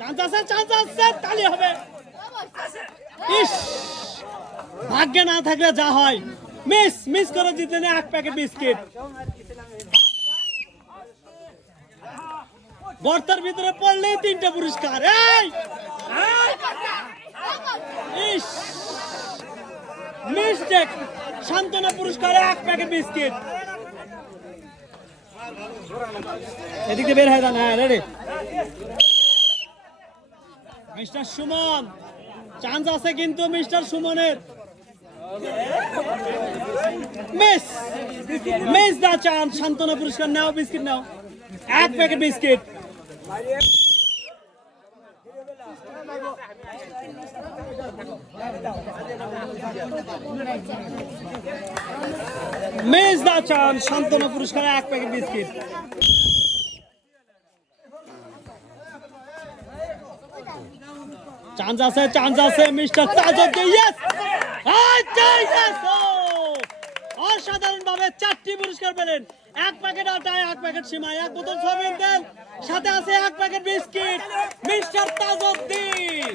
Chance আছে তালি হবে। ইস, ভাগ্যে না থাকলে যা হয়। মিস করে জিতলেন এক প্যাকেট বিস্কিট। গর্তের ভিতরে পড়লেই 3টে পুরস্কার। এই ইস, মিস্টেক। সান্ত্বনা পুরস্কার এক প্যাকেট বিস্কিট। এদিক দিয়ে বের হয়ে যান। হ্যাঁ, রেডি। মিস্টার সুমন, চান্স আছে কিন্তু মিস্টার সুমনের। মিস দা চান্স। সান্ত্বনা পুরস্কার নাও, বিস্কিট নাও, এক প্যাকেট বিস্কিট। মিস দা চান্স। সান্ত্বনা পুরস্কার এক প্যাকেট বিস্কিট। চান্স আছে মিস্টার তাজউদ্দিন। ইয়েস, অসাধারণ ভাবে 4টি পুরস্কার পেলেন। এক প্যাকেট আটা, এক প্যাকেট সিমাই, এক বোতল সয়াবিন তেল, সাথে আছে এক প্যাকেট বিস্কিট। মিস্টার তাজউদ্দিন।